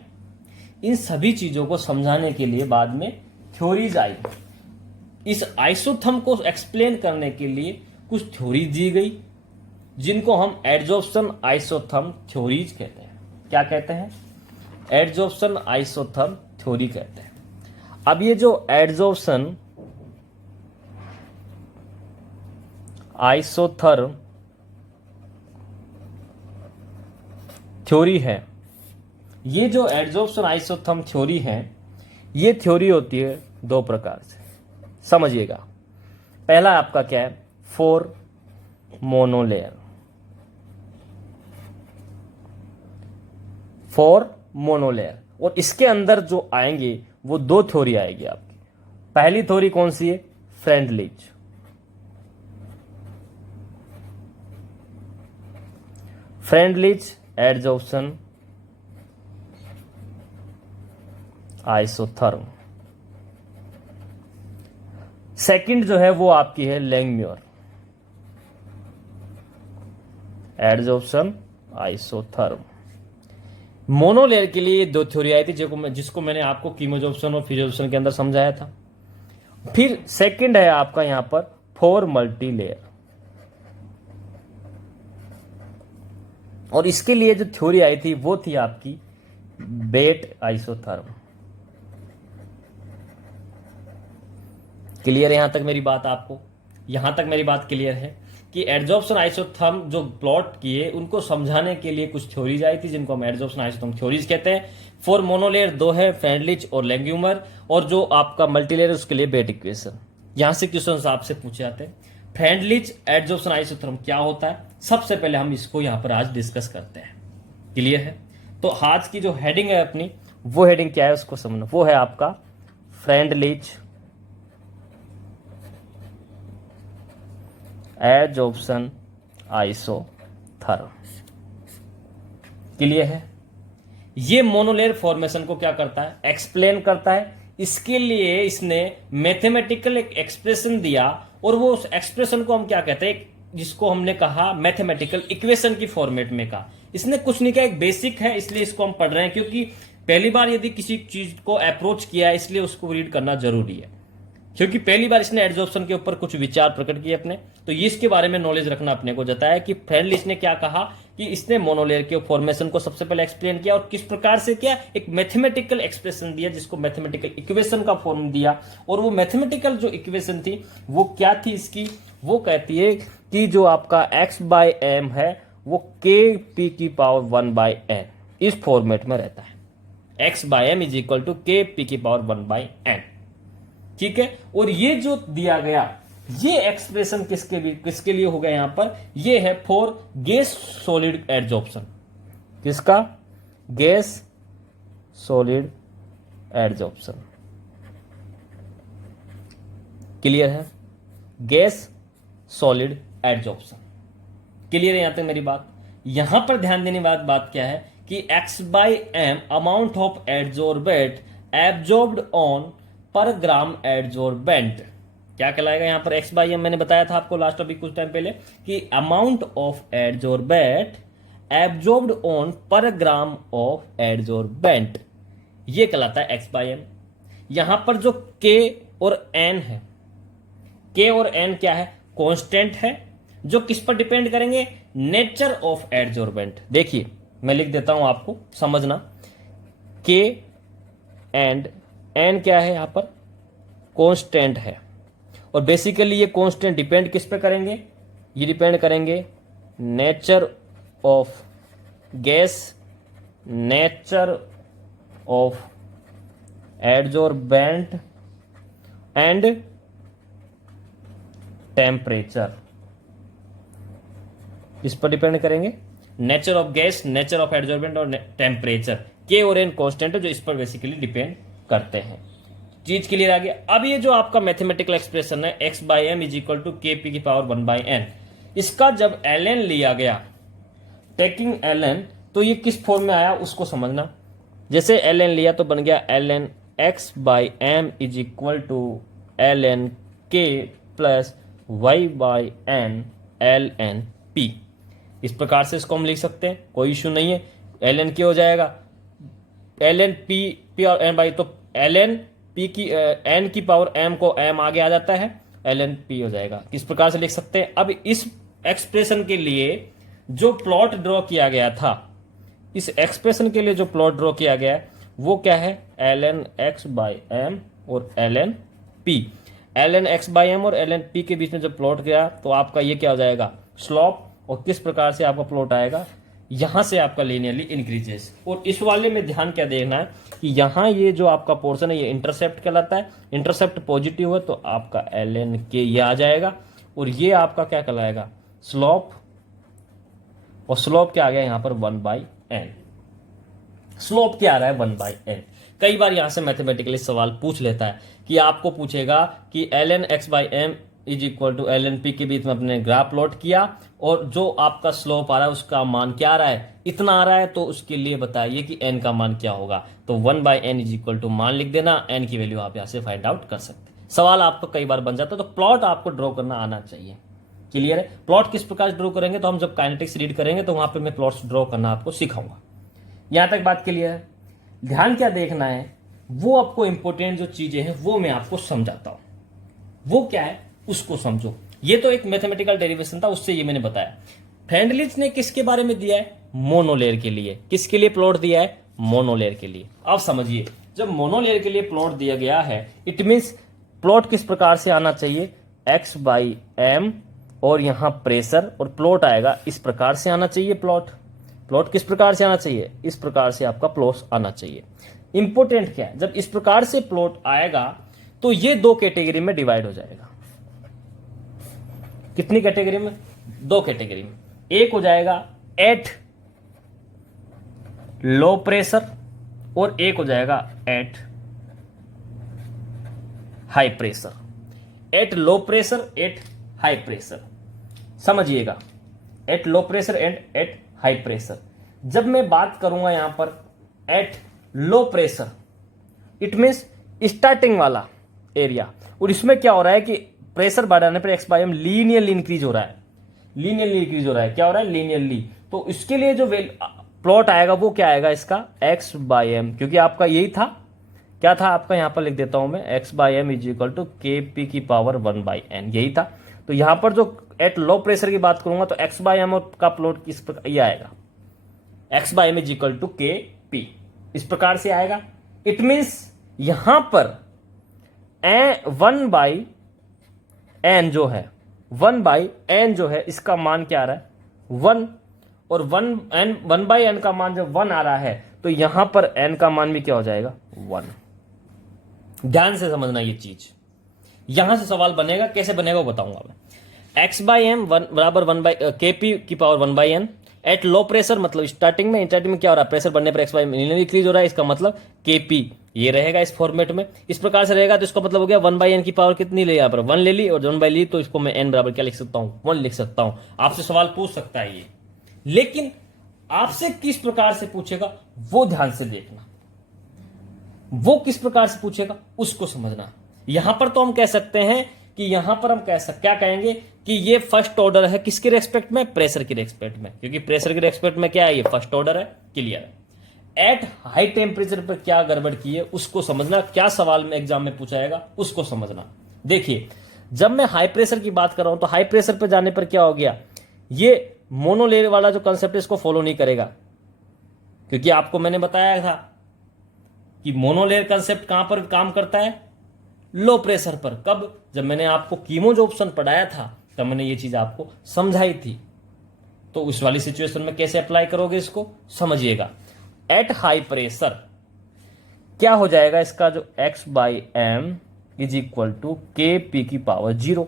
इन सभी चीजों को समझाने के लिए बाद में थ्योरीज आई। इस आइसोथर्म को एक्सप्लेन करने के लिए कुछ थ्योरीज दी गई, जिनको हम एड्जॉर्प्शन आइसोथर्म थ्योरीज कहते हैं। क्या कहते हैं? एड्जॉर्प्शन आइसोथर्म थ्योरी कहते हैं। अब ये जो एड्जॉर्प्शन आइसोथर्म थ्योरी है, ये जो एड्जॉर्प्शन आइसोथर्म थ्योरी है, ये थ्योरी होती है 2 प्रकार से, समझिएगा। पहला आपका क्या है, 4 मोनोलेयर। 4 मोनोलेयर, और इसके अंदर जो आएंगे वो 2 थ्योरी आएगी आपकी। पहली थ्योरी कौन सी है? Freundlich. Freundlich adsorption isotherm. Second जो है वो आपकी है लैंगम्यूर एड्जॉर्प्शन आइसोथर्म। मोनोलेयर के लिए 2 थ्योरी आई थी, जिसको मैंने आपको कीमोजॉर्प्शन और फिजॉर्प्शन के अंदर समझाया था। फिर सेकंड है आपका यहां पर 4 मल्टीलेयर, और इसके लिए जो थ्योरी आई थी वो थी आपकी बेट आइसोथर्म। क्लियर है यहां तक मेरी बात? आपको यहां तक मेरी बात क्लियर है कि एड्जॉर्प्शन आइसोथर्म जो प्लॉट किए, उनको समझाने के लिए कुछ थ्योरीज आई थी, जिनको हम एड्जॉर्प्शन आइसोथर्म थ्योरीज कहते हैं। 4 मोनोलेयर 2 है, फ्रेंडलिच और लैंग्यूमर, और जो आपका मल्टीलेयर उसके लिए बेट इक्वेशन। यहां से क्वेश्चन आपसे पूछे जाते हैं। फ्रेंडलिच एड्जॉर्प्शन आइसोथर्म क्या होता है, सबसे पहले हम इसको यहां पर आज डिस्कस करते हैं। क्लियर है? तो आज की जो हेडिंग है अपनी, वो हेडिंग क्या है उसको समझना, वो है आपका फ्रेंडलिच एड्जॉर्प्शन आइसोथर्म। क्लियर है? ये मोनोलेयर फॉर्मेशन को क्या करता है, एक्सप्लेन करता है। इसके लिए इसने मैथमेटिकल एक एक्सप्रेशन दिया, और वो उस एक्सप्रेशन को हम क्या कहते हैं, एक जिसको हमने कहा मैथमेटिकल इक्वेशन की फॉर्मेट में कहा। इसने कुछ नहीं कहा, एक बेसिक है इसलिए इसको हम पढ़ रहे हैं, क्योंकि पहली बार यदि किसी चीज को अप्रोच किया है इसलिए उसको रीड करना जरूरी है, क्योंकि पहली बार इसने एडजॉर्प्शन के ऊपर कुछ विचार प्रकट किए अपने, तो ये इसके बारे में नॉलेज रखना अपने को जाता है कि फ्रेंडलिच ने क्या कहा कि इसने मोनोलेयर के फॉर्मेशन को सबसे पहले एक्सप्लेन किया और किस प्रकार से किया, एक मैथमेटिकल एक्सप्रेशन दिया जिसको मैथमेटिकल इक्वेशन का फॉर्म दिया। और वो मैथमेटिकल जो इक्वेशन थी वो क्या थी इसकी, वो कहती है कि जो आपका x बाय एम है वो k p की पावर 1 बाय n इस फॉर्मेट में रहता है। x by M is equal to k p की पावर 1 बाय n, ठीक है। और ये जो दिया गया ये एक्सप्रेशन किसके लिए हो गया यहां पर, ये है फॉर गैस सॉलिड एडजॉर्प्शन। किसका, गैस सॉलिड एडजॉर्प्शन। क्लियर है, गैस सॉलिड एडजॉर्प्शन। क्लियर है यहां तक मेरी बात। यहां पर ध्यान देने वाली बात क्या है कि x by M amount of adsorbent absorbed on per gram adsorbent क्या कहलाएगा यहां पर, x बाय एम मैंने बताया था आपको लास्ट अभी कुछ टाइम पहले कि amount of adsorbent absorbed on per gram of adsorbent, ये कहलाता है x बाय एम। यहां पर जो k और n है, k और n क्या है, कांस्टेंट है जो किस पर डिपेंड करेंगे, नेचर ऑफ एडजॉर्बेंट। देखिए मैं लिख देता हूं आपको समझना, k एंड n क्या है यहां पर, कांस्टेंट है। और बेसिकली ये कांस्टेंट डिपेंड किस पे करेंगे, ये डिपेंड करेंगे nature of gas, nature of adsorbent and temperature, इस पर डिपेंड करेंगे। Nature of gas, nature of adsorbent और टेम्परेचर, के और एन कांस्टेंट है जो इस पर बेसिकली डिपेंड करते हैं। चीज क्लियर आ गया। अब ये जो आपका मैथमेटिकल एक्सप्रेशन है x by M is equal to के पी की पावर 1 बाय n, इसका जब ln लिया गया, टेकिंग ln, तो ये किस फॉर्म में आया उसको समझना। जैसे ln लिया तो बन गया ln x by M is equal to ln k plus y by n ln p। इस प्रकार से इसको हम लिख सकते हैं, कोई इश्यू नहीं है। ln k हो जाएगा ln p और n बाई, तो ln p की n की पावर m को m आगे आ जाता है, ln p हो जाएगा। किस प्रकार से लिख सकते हैं, अब इस एक्सप्रेशन के लिए जो प्लॉट ड्रॉ किया गया था, इस एक्सप्रेशन के लिए जो प्लॉट ड्रॉ किया गया है वो क्या है, ln x बाय m और ln p। ln x by m और ln p के बीच में जब प्लॉट गया तो आपका ये क्या हो जाएगा, स्लोप। और किस प्रकार से आपका प्लॉट आएगा, यहां से आपका लीनियरली इंक्रीजेस। और इस वाले में ध्यान क्या देखना है कि यहां ये जो आपका पोर्शन है ये इंटरसेप्ट कहलाता है, इंटरसेप्ट पॉजिटिव है तो आपका ln k ये आ जाएगा, और ये आपका क्या कहलाएगा, स्लोप। और स्लोप क्या आ गया यहां पर 1 बाई n, स्लोप क्या आ रहा है 1 बाई n। कई बार यहां से मैथमेटिकली सवाल पूछ लेता है कि आपको पूछेगा कि ln x by m is equal to ln p के बीच में अपने ग्राफ प्लॉट किया और जो आपका स्लोप आ रहा है उसका मान क्या आ रहा है, इतना आ रहा है, तो उसके लिए बताइए कि n का मान क्या होगा। तो 1 by n is equal to मान लिख देना, n की वैल्यू आप यहां से फाइंड आउट कर सकते हैं। सवाल आपको कई बार बन जाता है, तो प्लॉट आपको ड्रॉ करना आना चाहिए। क्लियर है, प्लॉट किस प्रकार ड्रॉ करेंगे, तो हम जब काइनेटिक्स रीड करेंगे तो वहां पर मैं प्लॉट्स ड्रॉ करना आपको सिखाऊंगा। यहां तक बात क्लियर है। ध्यान क्या देखना है, वो आपको इंपॉर्टेंट जो चीजें हैं वो मैं आपको समझाता हूं, वो क्या है उसको समझो। ये तो एक मैथमेटिकल डेरिवेशन था, उससे ये मैंने बताया। फ्रेंडलिच ने किसके बारे में दिया है, मोनोलेयर के लिए। किसके लिए प्लॉट दिया है, मोनोलेयर के लिए। अब समझिए, जब मोनोलेयर के लिए प्लॉट दिया गया है, इट मींस प्लॉट किस प्रकार से आना चाहिए, x बाई एम और यहां प्रेशर, और प्लॉट आएगा इस प्रकार से आना चाहिए। प्लॉट किस प्रकार से आना चाहिए, इस प्रकार से आपका प्लॉट आना चाहिए। इंपोर्टेंट क्या है, जब इस प्रकार से प्लॉट आएगा तो ये दो कैटेगरी में डिवाइड हो जाएगा। कितनी कैटेगरी में, दो कैटेगरी में। एक हो जाएगा एट लो प्रेशर और एक हो जाएगा at high pressure. At low pressure, at high pressure, समझिएगा, at low pressure and at high pressure. जब मैं बात करूंगा यहां पर at low pressure, it means starting वाला एरिया, और इसमें क्या हो रहा है कि प्रेशर बढ़ाने पर x by m linearly increase हो रहा है। लीनियरली इंक्रीज हो रहा है। क्या हो रहा है? लीनियरली। तो इसके लिए जो प्लॉट आएगा वो क्या आएगा इसका? एक्स बाई एम, क्योंकि आपका यही था, क्या था आपका, यहां पर लिख देता हूं मैं, x by M is equal to के पी की पावर 1 बाई एन, यही था। तो यहां पर जो एट लो प्रेशर की बात करूंगा तो एक्स बाई एम का प्लॉट किस प्रकार ये आएगा, x by M is equal to के पी, इस प्रकार से आएगा। इट मीन्स यहां पर 1 बाई एन जो है, 1 बाई एन जो है, इसका मान क्या आ रहा है? 1, और 1 बाई एन का मान जब 1 आ रहा है तो यहां पर एन का मान भी क्या हो जाएगा? 1। ध्यान से समझना ये चीज, यहां से सवाल बनेगा, कैसे बनेगा वो बताऊंगा मैं। एक्स बाई एम बराबर 1 बाई के पी की power 1 by n at low pressure, मतलब स्टार्टिंग में क्या हो रहा है? प्रेशर बढ़ने पर एक्स बाई एम इंक्रीज हो रहा है, इसका मतलब के पी ये रहेगा इस फॉर्मेट में, इस प्रकार से रहेगा। तो इसका मतलब हो गया 1 बाई एन की पावर कितनी ले, यहां पर 1 ले ली, और 1 बाई ली तो इसको मैं एन बराबर क्या लिख सकता हूं? 1 लिख सकता हूं। आपसे सवाल पूछ सकता है ये, लेकिन आपसे किस प्रकार से पूछेगा वो ध्यान से देखना, वो किस प्रकार से पूछेगा उसको समझना। यहां पर तो हम कह सकते हैं कि यहां पर हम क्या कहेंगे कि ये फर्स्ट ऑर्डर है, किसके रेस्पेक्ट में? प्रेशर के रेस्पेक्ट में, क्योंकि प्रेशर के रेस्पेक्ट में क्या है? ये फर्स्ट ऑर्डर है। क्लियर है। एट हाई टेम्परेचर पर क्या गड़बड़ की है उसको समझना, क्या सवाल में एग्जाम में पूछा जाएगा उसको समझना। देखिए, जब मैं हाई प्रेशर की बात कर रहा हूं तो हाई प्रेशर पर जाने पर क्या हो गया? ये मोनोलेयर वाला जो कंसेप्ट है इसको फॉलो नहीं करेगा, क्योंकि आपको मैंने बताया था कि मोनोलेयर कंसेप्ट कहां पर काम करता है? लो प्रेशर पर। कब? जब मैंने आपको कीमो जो ऑप्शन पढ़ाया था तब मैंने ये चीज आपको समझाई थी। तो उस वाली सिचुएशन में कैसे अप्लाई करोगे इसको समझिएगा। एट हाई प्रेशर क्या हो जाएगा इसका? जो x by M is equal to के पी की पावर 0।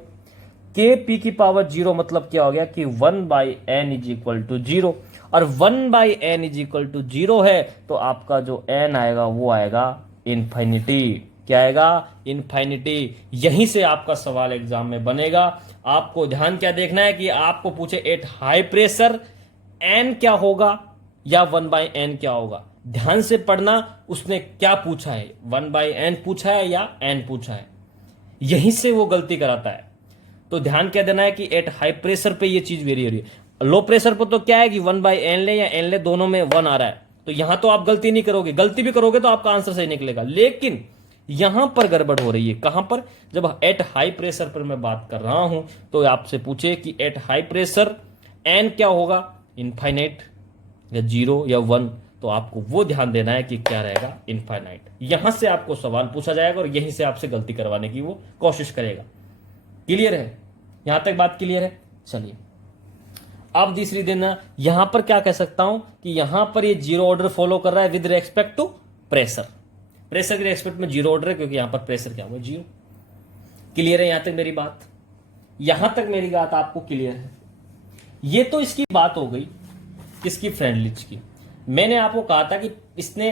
के पी की पावर 0 मतलब क्या हो गया कि 1 by n is equal to 0, और 1 by n is equal to 0 है तो आपका जो एन आएगा वो आएगा इन्फिनिटी। क्या आएगा? इन्फिनिटी। यहीं से आपका सवाल एग्जाम में बनेगा। आपको ध्यान क्या देखना है कि आपको पूछे एट हाई प्रेशर एन क्या होगा या 1 बाई एन क्या होगा। ध्यान से पढ़ना, उसने क्या पूछा है, 1 बाई एन पूछा है या एन पूछा है, यहीं से वो गलती कराता है। तो ध्यान क्या देना है कि एट हाई प्रेशर पे ये चीज वेरी हो रही है। लो प्रेशर पर तो क्या है कि 1 बाई एन ले या एन ले, दोनों में 1 आ रहा है, तो यहां तो आप गलती नहीं करोगे। गलती भी करोगे तो आपका आंसर सही निकलेगा, लेकिन यहां पर गड़बड़ हो रही है। कहां पर? जब एट हाई प्रेशर पर मैं बात कर रहा हूं तो आपसे पूछे कि एट हाई प्रेशर एन क्या होगा, इनफाइनाइट या 0 या 1, तो आपको वो ध्यान देना है कि क्या रहेगा, इनफाइनाइट। यहां से आपको सवाल पूछा जाएगा और यहीं से आपसे गलती करवाने की वो कोशिश करेगा। क्लियर है? यहां तक बात क्लियर है? चलिए अब तीसरी दिन यहां पर क्या कह सकता हूं कि यहां पर ये 0 ऑर्डर फॉलो कर रहा है with respect to pressure. Pressure के रेस्पेक्ट में 0 ऑर्डर है क्योंकि यहां पर प्रेशर क्या हुआ, 0। क्लियर है यहां तक मेरी बात? यहां तक मेरी बात आपको क्लियर है? ये तो इसकी बात हो गई किसकी? फ्रेंडलिच की। मैंने आपको कहा था कि इसने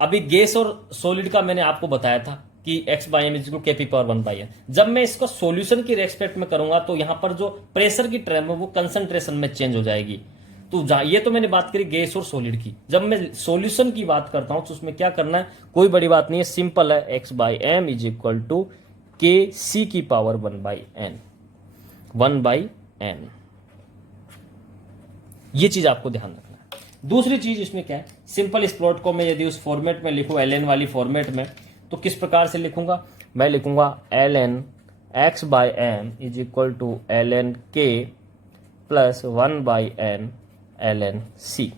अभी गैस और सॉलिड का मैंने आपको बताया था कि एक्स बाई एम इज के पी पावर 1 बाई एन। जब मैं इसको सॉल्यूशन की रेस्पेक्ट में करूंगा तो यहां पर जो प्रेशर की टर्म है वो कंसंट्रेशन में चेंज हो जाएगी। तो ये तो मैंने बात करी गैस और सॉलिड की। जब मैं सॉल्यूशन की बात करता हूं तो उसमें क्या करना है, कोई बड़ी बात नहीं है, सिंपल है। X by M is equal to k c की power 1 by n, 1 by n. ये चीज आपको ध्यान रखना है। दूसरी चीज इसमें क्या है, सिंपल इस प्लॉट को मैं यदि उस फॉर्मेट में लिखूं, एल एन वाली फॉर्मेट में, तो किस प्रकार से लिखूंगा? मैं लिखूंगा L N X by M is equal to L N K plus 1 by N L N C.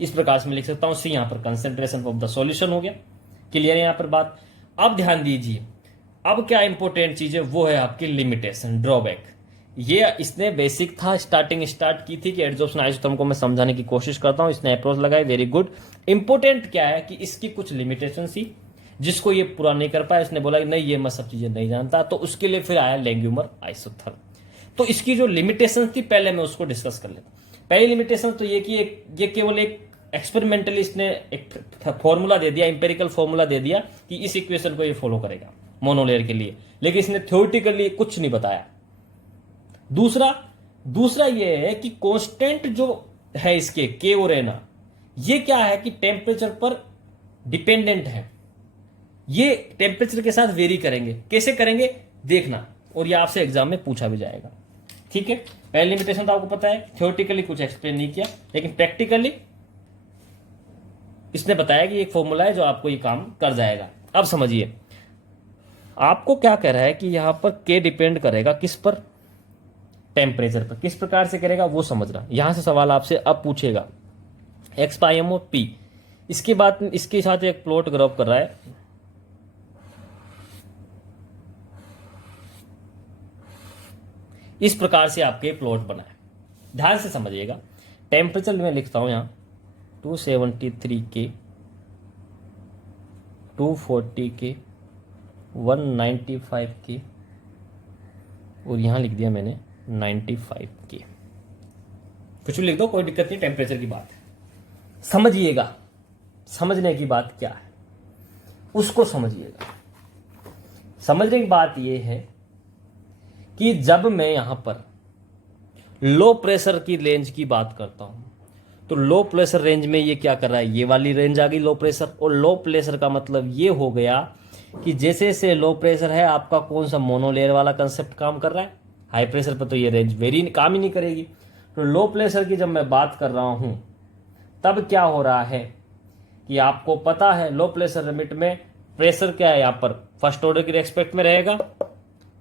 इस प्रकार से मैं लिख सकता हूं। सी यहां पर कंसेंट्रेशन ऑफ द सॉल्यूशन हो गया। क्लियर है यहां पर बात? अब ध्यान दीजिए, अब क्या इंपॉर्टेंट चीज है वो है आपकी लिमिटेशन, ड्रॉबैक। ये इसने बेसिक था, स्टार्ट की थी कि एडजॉर्प्शन आइसोटर्म को मैं समझाने की कोशिश करता हूं, इसने अप्रोच लगाई, वेरी गुड। इंपॉर्टेंट क्या है कि इसकी कुछ लिमिटेशन थी जिसको ये पूरा नहीं कर पाया। इसने बोला कि नहीं ये मैं सब चीजें नहीं जानता, तो उसके लिए फिर आया लैंग्यूमर आइसोथर्म। तो इसकी जो लिमिटेशन थी पहले मैं उसको डिस्कस कर लेता। पहली लिमिटेशन तो ये कि ये केवल एक एक्सपेरिमेंटली इसने एक फॉर्मूला दे दिया, इंपेरिकल फॉर्मूला दे दिया कि इस इक्वेशन को ये फॉलो करेगा मोनोलेयर के लिए, लेकिन इसने थ्योरेटिकली कुछ नहीं बताया। दूसरा ये है कि कांस्टेंट जो है इसके के और एन, ये क्या है कि टेम्परेचर पर डिपेंडेंट है। ये टेम्परेचर के साथ वेरी करेंगे। कैसे करेंगे देखना, और ये आपसे एग्जाम में पूछा भी जाएगा। ठीक है, पहली लिमिटेशन तो आपको पता है, थ्योरेटिकली कुछ एक्सप्लेन नहीं किया, लेकिन प्रैक्टिकली इसने बताया कि एक फॉर्मूला है जो आपको ये काम कर जाएगा। अब समझिए आपको क्या कह रहा है कि यहां पर के डिपेंड करेगा किस पर, टेम्परेचर पर। किस प्रकार से करेगा वो समझना। यहां से सवाल आपसे अब पूछेगा एक्स बाई एम और पी, इसके बाद इसके साथ एक प्लॉट ग्राफ कर रहा है, इस प्रकार से आपके प्लॉट बनाए। ध्यान से समझिएगा, टेम्परेचर मैं लिखता हूं यहां 273 के, 240 के, 195 के, और यहां लिख दिया मैंने 95 के। कुछ भी लिख दो, कोई दिक्कत नहीं, टेम्परेचर की बात है। समझिएगा, समझने की बात क्या है उसको समझिएगा। समझने की बात यह है कि जब मैं यहां पर लो प्रेशर की रेंज की बात करता हूं तो लो प्रेशर रेंज में ये क्या कर रहा है, ये वाली रेंज आ गई लो प्रेशर। और लो प्रेशर का मतलब ये हो गया कि जैसे जैसे लो प्रेशर है आपका कौन सा मोनोलेयर वाला कंसेप्ट काम कर रहा है, हाई प्रेशर पर तो ये रेंज वेरी काम ही नहीं करेगी। तो लो प्रेशर की जब मैं बात कर रहा हूं तब क्या हो रहा है कि आपको पता है लो प्रेशर लिमिट में प्रेशर क्या है, यहां पर फर्स्ट ऑर्डर की रेस्पेक्ट में रहेगा,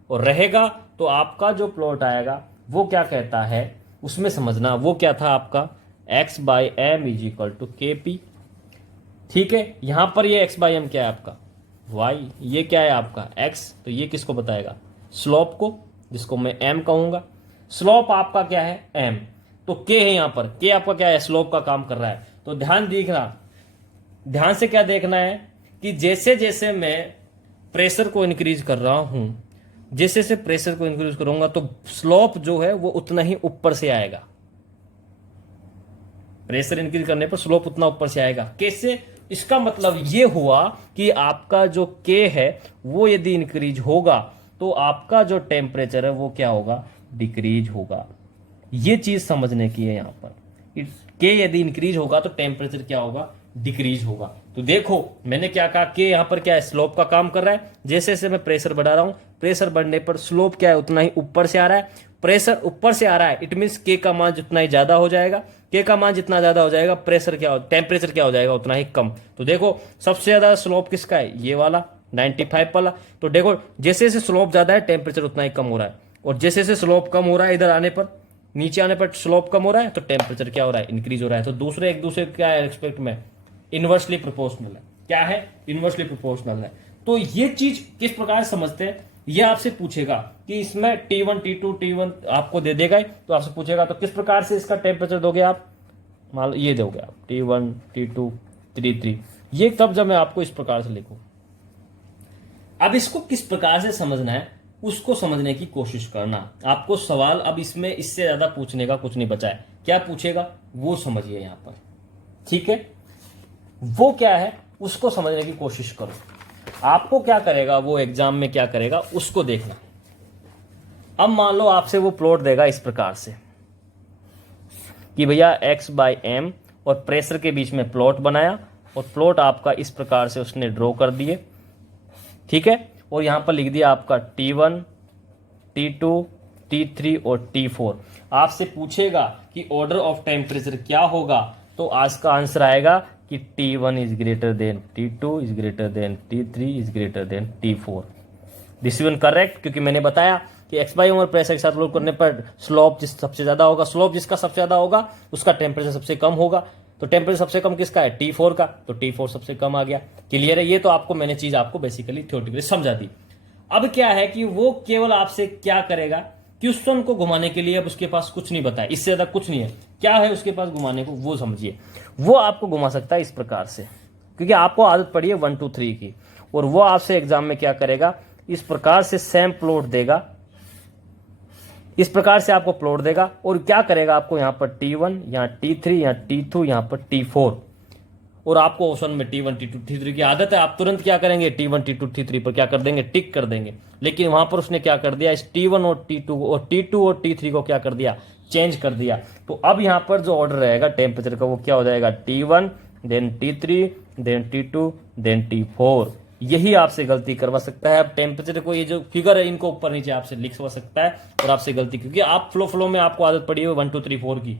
और रहेगा तो आपका जो प्लॉट आएगा वो क्या कहता है, उसमें समझना वो क्या था आपका x by M is equal to के पी। ठीक है, यहां पर ये x बाई एम क्या है आपका y, ये क्या है आपका x, तो ये किसको बताएगा, स्लोप को, जिसको मैं m कहूंगा। स्लोप आपका क्या है m, तो k है यहां पर, k आपका क्या है स्लोप का काम कर रहा है। तो ध्यान देखना, ध्यान से क्या देखना है कि जैसे जैसे मैं प्रेशर को इंक्रीज कर रहा हूं, जैसे जैसे प्रेशर को इंक्रीज करूंगा तो स्लोप जो है वो उतना ही ऊपर से आएगा। प्रेशर इंक्रीज करने पर स्लोप उतना ऊपर से आएगा। कैसे, इसका मतलब ये हुआ कि आपका जो के है वो यदि इंक्रीज होगा तो आपका जो टेम्परेचर है वो क्या होगा, डिक्रीज होगा। ये चीज समझने की है यहां पर, के यदि इंक्रीज होगा तो टेम्परेचर क्या होगा, डिक्रीज होगा। तो देखो मैंने क्या कहा, के यहां पर क्या है स्लोप का काम कर रहा है। जैसे जैसे मैं प्रेशर बढ़ा रहा हूं, प्रेशर बढ़ने पर स्लोप क्या है उतना ही ऊपर से आ रहा है। प्रेशर ऊपर से आ रहा है, इट मीन्स के का मान जितना ही ज्यादा हो जाएगा, के का मान जितना ज्यादा हो जाएगा प्रेशर क्या, टेम्परेचर क्या हो जाएगा उतना ही कम। तो देखो सबसे ज्यादा स्लोप किसका है, ये वाला 95 वाला। तो देखो जैसे जैसे स्लोप ज्यादा है टेम्परेचर उतना ही कम हो रहा है, और जैसे जैसे स्लोप कम हो रहा है इधर आने पर, नीचे आने पर स्लोप कम हो रहा है तो टेम्परेचर क्या हो रहा है, इंक्रीज हो रहा है। तो दूसरे एक दूसरे क्या है रिस्पेक्ट में इनवर्सली प्रोपोर्शनल है। क्या है, इनवर्सली प्रोपोर्शनल है। तो ये चीज किस प्रकार समझते हैं, ये आपसे पूछेगा कि इसमें T1 T2 T1 आपको दे देगा, तो आपसे पूछेगा तो किस प्रकार से इसका टेम्परेचर दोगे आप, मान लो ये दोगे आप T1 T2 T3, ये तब जब मैं आपको इस प्रकार से लिखूं। अब इसको किस प्रकार से समझना है उसको समझने की कोशिश करना। आपको सवाल अब इसमें इससे ज्यादा पूछने का कुछ नहीं बचा है, क्या पूछेगा वो समझिए यहां पर। ठीक है, वो क्या है उसको समझने की कोशिश करो। आपको क्या करेगा वो एग्जाम में क्या करेगा उसको देखना। अब मान लो आपसे वो प्लॉट देगा इस प्रकार से कि भैया x बाई एम और प्रेशर के बीच में प्लॉट बनाया, और प्लॉट आपका इस प्रकार से उसने ड्रॉ कर दिए। ठीक है, और यहां पर लिख दिया आपका T1 T2 T3 और T4। आपसे पूछेगा कि ऑर्डर ऑफ टेम्परेचर क्या होगा, तो आज का आंसर आएगा कि T1 is greater than T2 is greater than T3 is greater than T4। This is correct, क्योंकि मैंने बताया कि एक्स बाई एम और प्रेशर के साथ लोड करने पर स्लोप जिस सबसे ज्यादा होगा, स्लोप जिसका सबसे ज्यादा होगा उसका टेम्परेचर सबसे कम होगा। तो टेम्परेचर सबसे कम किसका है, T4 का, तो T4 सबसे कम आ गया। क्लियर है, ये तो आपको मैंने चीज आपको बेसिकली थ्योरेटिकली समझा दी। अब क्या है कि वो केवल आपसे क्या करेगा, क्वेश्चन को घुमाने के लिए अब उसके पास कुछ नहीं बताया, इससे ज्यादा कुछ नहीं है। क्या है उसके पास घुमाने को वो समझिए। वो आपको घुमा सकता है इस प्रकार से, क्योंकि आपको आदत पड़ी है 1 2 3 की, और वो आपसे एग्जाम में क्या करेगा, इस प्रकार से सेम प्लॉट देगा, इस प्रकार से आपको प्लॉट देगा, और क्या करेगा आपको यहाँ पर T1, यहाँ T3, यहाँ T2, यहाँ पर T4, और आपको ऑप्शन में T1 T2 T3 की आदत है, आप तुरंत क्या करेंगे T1 T2 T3 पर क्या कर देंगे, टिक कर देंगे। लेकिन वहां पर उसने क्या कर दिया, इस T1 और T2 और T2 और T3 को क्या कर दिया, चेंज कर दिया। तो अब यहां पर जो ऑर्डर रहेगा टेम्परेचर का वो क्या हो जाएगा, T1 then T3 then T2 then T4। यही आपसे गलती करवा सकता है। अब टेम्परेचर को ये जो फिगर है इनको ऊपर नीचे आपसे लिखवा सकता है और आपसे गलती, क्योंकि आप फ्लो में आपको आदत पड़ी है 1 2 3 4 की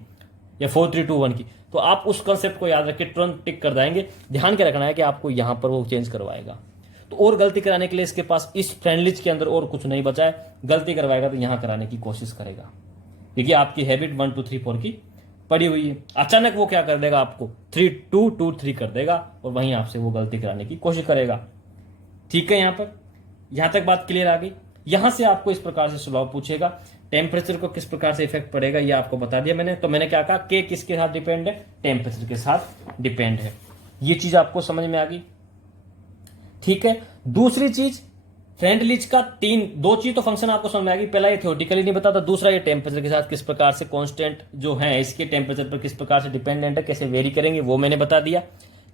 या 4 3 2 1 की, तो आप उस कंसेप्ट को याद रख के तुरंत टिक कर देंगे। ध्यान क्या रखना है कि आपको यहां पर वो चेंज करवाएगा। तो और गलती कराने के लिए इसके पास इस फ्रेंडलिज के अंदर और कुछ नहीं बचा है। गलती करवाएगा तो यहां कराने की कोशिश करेगा, क्योंकि आपकी हैबिट 1 2 3 4 की पड़ी हुई है। अचानक वो क्या कर देगा, आपको 3 2 2 3 कर देगा और वहीं आपसे वो गलती कराने की कोशिश करेगा। ठीक है, यहां तक बात क्लियर आ गई। यहां से आपको इस प्रकार से सवाल पूछेगा, टेम्परेचर को किस प्रकार से इफेक्ट पड़ेगा ये आपको बता दिया मैंने। तो मैंने क्या कहा, के किसके साथ डिपेंड है, टेम्परेचर के साथ डिपेंड है। ये चीज आपको समझ में आ गई। ठीक है, दूसरी चीज फ्रेंडलिज का दो चीज तो फंक्शन आपको समझ में आ गई। पहला ये थ्योरेटिकली नहीं बताता, दूसरा ये टेम्परेचर के साथ किस प्रकार से कांस्टेंट जो है इसके टेम्परेचर पर किस प्रकार से डिपेंडेंट है, कैसे वेरी करेंगे वो मैंने बता दिया।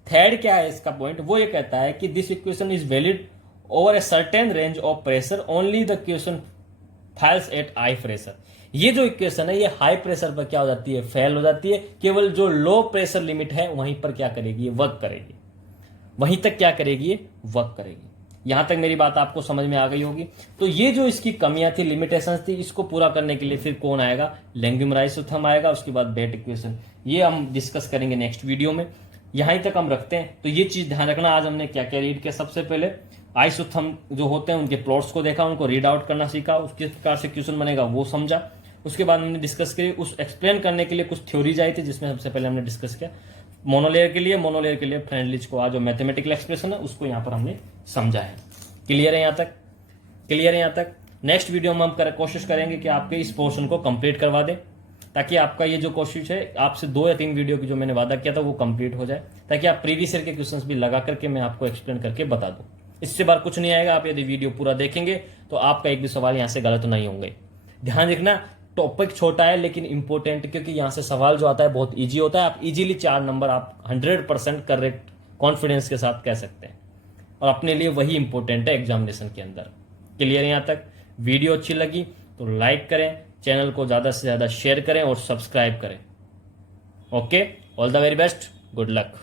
थर्ड क्या है इसका पॉइंट, वो ये कहता है कि this equation is valid over a certain range of pressure, only the equation fails eight high pressure. ये जो इक्वेशन है ये हाई प्रेशर पर क्या हो जाती है, फेल हो जाती है। केवल जो लो प्रेशर लिमिट है वहीं पर क्या करेगी, ये वर्क करेगी, वहीं तक क्या करेगी, ये वर्क करेगी। यहां तक मेरी बात आपको समझ में आ गई होगी। तो ये जो इसकी कमियां थी, लिमिटेशंस थी, इसको पूरा करने के लिए फिर कौन आएगा, लैंगम्यूर-रायसुथम आएगा। उसके बाद बेट इक्वेशन, ये हम डिस्कस करेंगे नेक्स्ट वीडियो में। यहां तक हम रखते हैं। तो ये चीज ध्यान रखना, आज हमने क्या क्या रीड किया। सबसे पहले आइसोथर्म जो होते हैं उनके प्लॉट्स को देखा, उनको रीड आउट करना सीखा, उसके प्रकार से क्वेश्चन बनेगा वो समझा। उसके बाद हमने डिस्कस करी, उस एक्सप्लेन करने के लिए कुछ थ्योरीज आई थी, जिसमें सबसे पहले हमने डिस्कस किया मोनोलेयर के लिए फ्रेंडलिज को, आज जो मैथमेटिकल एक्सप्रेशन है उसको यहाँ पर हमने समझा है। क्लियर है यहाँ तक, क्लियर है यहाँ तक। नेक्स्ट वीडियो में हम कोशिश करेंगे कि आपके इस पोर्शन को कंप्लीट करवा दें, ताकि आपका ये जो कोशिश है आपसे 2 या 3 वीडियो की जो मैंने वादा किया था वो कंप्लीट हो जाए, ताकि आप प्रीवियस ईयर के क्वेश्चंस भी लगा करके मैं आपको एक्सप्लेन करके बता दूं। इससे बार कुछ नहीं आएगा। आप यदि वीडियो पूरा देखेंगे तो आपका एक भी सवाल यहाँ से गलत नहीं होंगे। ध्यान रखना, टॉपिक छोटा है लेकिन इंपॉर्टेंट, क्योंकि यहाँ से सवाल जो आता है बहुत ईजी होता है। आप इजीली 4 नंबर आप 100% करेक्ट कॉन्फिडेंस के साथ कह सकते हैं, और अपने लिए वही इंपॉर्टेंट है एग्जामिनेशन के अंदर। क्लियर है यहाँ तक। वीडियो अच्छी लगी तो लाइक करें, चैनल को ज्यादा से ज्यादा शेयर करें और सब्सक्राइब करें। Okay, all the very best, good luck.